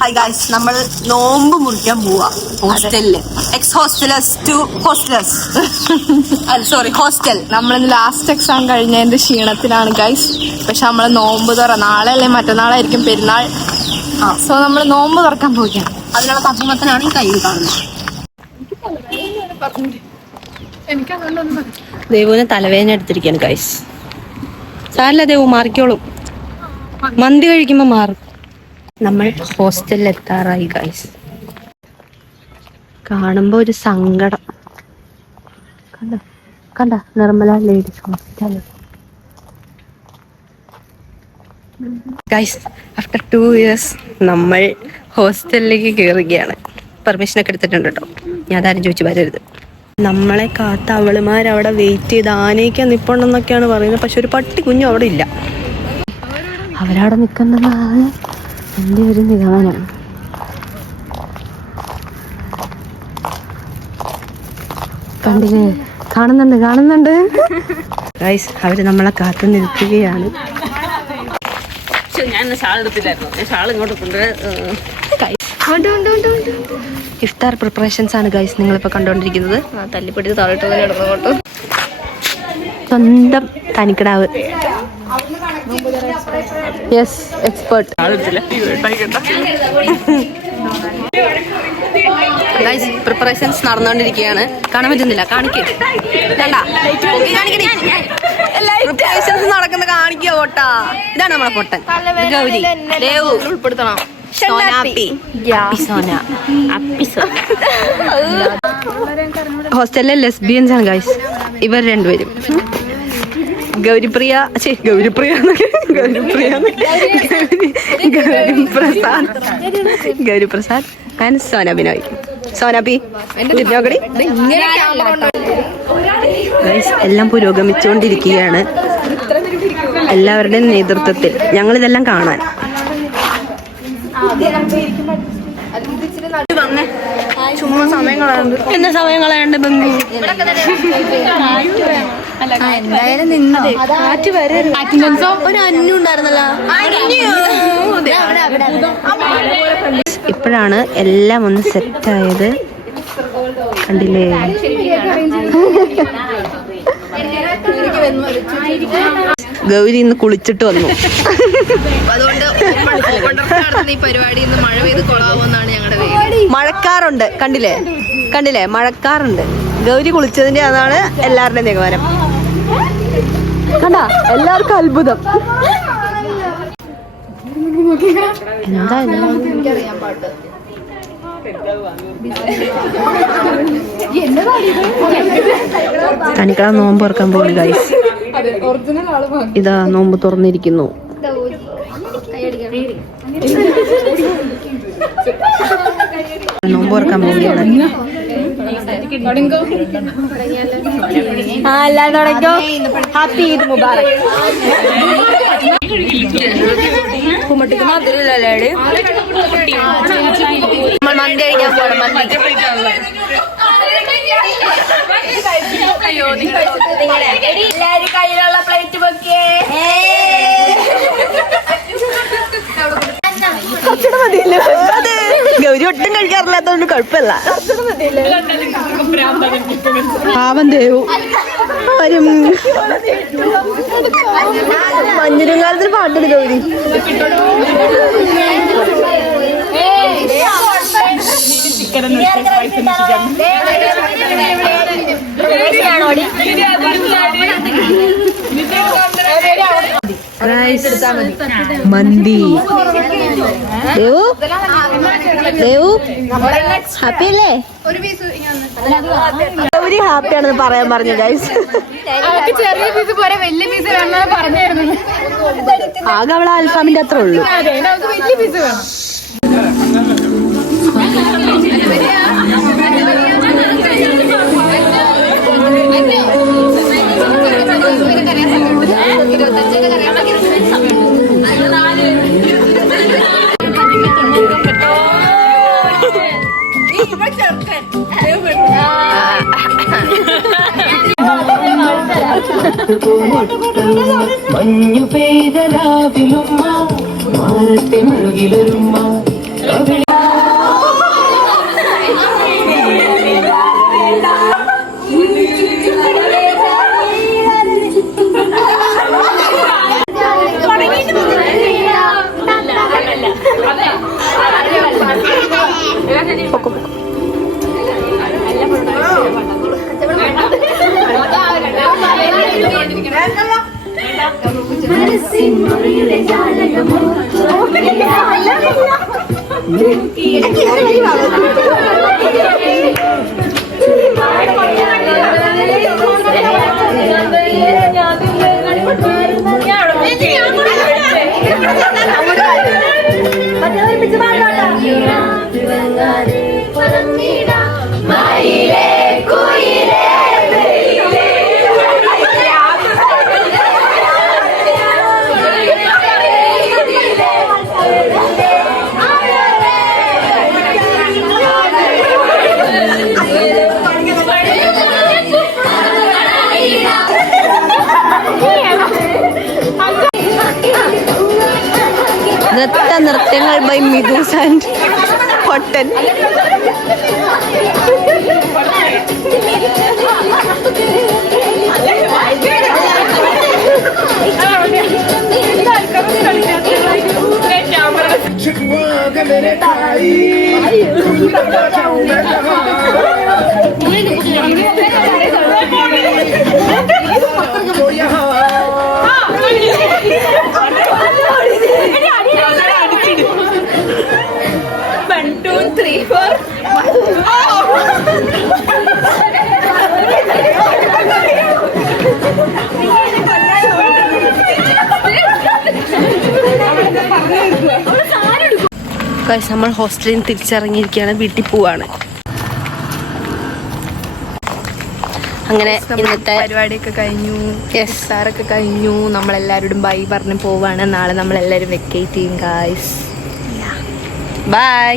Hi guys, നമ്മൾ നോമ്പ് മുറിക്കാൻ പോവാ ഹോസ്റ്റലില്. Ex hostellers to hostellers sorry hostel. നമ്മളിന്ന് ലാസ്റ്റ് എക്സാം കഴിഞ്ഞതിന്റെ ക്ഷീണത്തിലാണ് ഗൈസ്. പക്ഷെ നമ്മള് നോമ്പ് തുറ നാളെ അല്ലെ മറ്റന്നാളായിരിക്കും പെരുന്നാൾ. സോ നമ്മൾ നോമ്പ് തുറക്കാൻ പോവുകയാണ്. അതിനുള്ള തത്വമത്തിനാണ് ഈ കയ്യിൽ കാണുന്നത്. ദേവുവിന് തലവേദന എടുത്തിരിക്കുകയാണ് ഗൈസ്. സാരല്ല ദേവു, മാറിക്കോളും. മന്തി കഴിക്കുമ്പോ മാറും. നമ്മൾ ഹോസ്റ്റലിൽ എത്താറായി ഗൈസ്. കാണുമ്പോ ഒരു സങ്കടം. കണ്ട Nirmala ladies hospital guys. After 2 years നമ്മൾ ഹോസ്റ്റലിലേക്ക് കയറുകയാണ്. പെർമിഷനൊക്കെ എടുത്തിട്ടുണ്ട് കേട്ടോ. ഞാൻ അതാരും ചോദിച്ചു വരരുത്. നമ്മളെ കാത്ത അവളുമാരവിടെ വെയിറ്റ് ചെയ്ത് ആനയിക്കാൻ നിൽപ്പുണ്ടെന്നൊക്കെയാണ് പറയുന്നത്. പക്ഷെ ഒരു പട്ടി കുഞ്ഞും അവിടെ ഇല്ല. അവരവിടെ നിൽക്കുന്നതാണ് എൻ്റെ ഒരു നിഗമനം. കണ്ടില്ലേ? കാണുന്നുണ്ട് ഗൈസ്. അവര് നമ്മളെ കാത്തു നിൽക്കുകയാണ്. ഞാൻ ഷാൾ എടുത്തില്ലായിരുന്നു. ഷാൾ ഇങ്ങോട്ട് ഇഫ്താർ പ്രിപ്പറേഷൻസ് ആണ് ഗൈസ് നിങ്ങളിപ്പോൾ കണ്ടുകൊണ്ടിരിക്കുന്നത്. തല്ലിപ്പിടിച്ച് താഴോട്ട് സ്വന്തം തനിക്കിടാവ്. Yes, expert. ഗൈസ്, പ്രിപ്പറേഷൻസ് നടന്നുകൊണ്ടിരിക്കുകയാണ്. കാണാൻ പറ്റുന്നില്ല. പ്രിപ്പറേഷൻസ് നടക്കുന്ന കാണിക്കുക ഓട്ടാ. ഇതാണ് നമ്മളെ പൊട്ടൻ ഗൗരി. ദേവു ഉൾപ്പെടുത്തണം. ഹോസ്റ്റലിലെ ലെസ്ബിയൻസ് ആണ് ഗൈസ് ഇവർ രണ്ടുപേരും. ഗൗരിപ്രിയ ഗൗരിപ്രസാദ് ആൻഡ് സോന ബിനോയ്. സോനാബി ഗൈസ്, എല്ലാം പുരോഗമിച്ചുകൊണ്ടിരിക്കുകയാണ് എല്ലാവരുടെയും നേതൃത്വത്തിൽ. ഞങ്ങളിതെല്ലാം കാണാൻ ചുമ്മാ സമയം കളയുന്നുണ്ട്. എന്താ സമയം കളയണ്ട ബന്ധു? എന്തായാലും നിന്നോ. ഒരു അന്യം ഉണ്ടായിരുന്നല്ലോ. ഇപ്പോഴാണ് എല്ലാം ഒന്ന് സെറ്റായത്. കണ്ടില്ലേ? ഗൗരി ഇന്ന് കുളിച്ചിട്ട് വന്നു. അതുകൊണ്ട് ഈ പരിപാടി ഇന്ന് മഴ പെയ്ത് കൊള്ളാവുമെന്നാണ് ഞങ്ങളുടെ പേര്. മഴക്കാറുണ്ട്. കണ്ടില്ലേ മഴക്കാറുണ്ട്. ഗൗരി കുളിച്ചതിന്റെ അതാണ് എല്ലാവരുടെയും നിഗമനം. കണ്ടാ, എല്ലാവർക്കും അത്ഭുതം. എന്താ തനിക്കാ നോമ്പ് തുറക്കാൻ പോകുന്നു ഗൈസ്. ഇതാ നോമ്പ് തുറന്നിരിക്കുന്നു. നോമ്പ് തുറക്കാൻ പോവുകയാണ്. ഹാപ്പി ഈദ് മുബാറക്. മന്തി കഴിക്കാൻ പോകണം. എല്ലാരും കയ്യിലുള്ള പ്ലേറ്റ് പൊക്കിയേ. ഗൗരി ഒട്ടും കഴിക്കാറില്ലാത്തോണ്ട് കുഴപ്പമില്ല. പാവം ദേവു. മഞ്ഞുരും കാലത്തിന് പാട്ടുണ്ട് ഗൗരി. മന്തി. ദേവു ഹാപ്പി അല്ലേ? ഗൗരി ഹാപ്പിയാണെന്ന് പറയാൻ പറഞ്ഞു ഗൈസ്. ആകെ അവളെ അൽഫാമിന്റെ അത്ര ഉള്ളൂ. മഞ്ഞു പെയ്ത രാവിലുമ്മ മാറത്തെ മുഴുകിലൊരുമ്മ പൊക്കോ, പൊക്കോ. നൃത്യങ്ങൾ ബൈ മിഥുസ് ആൻഡ് പൊട്ടൻ. നമ്മൾ ഹോസ്റ്റലിൽ നിന്ന് തിരിച്ചിറങ്ങിയിരിക്കുകയാണ്, വീട്ടിൽ പോവാണ്. അങ്ങനെ ഇന്നത്തെ പരിപാടിയൊക്കെ കഴിഞ്ഞു, സാറൊക്കെ കഴിഞ്ഞു. നമ്മളെല്ലാവരോടും ബൈ പറഞ്ഞ് പോവാണ്. നാളെ നമ്മളെല്ലാവരും വെക്കേറ്റ് ചെയ്യും ഗായ്സ്. ബൈ.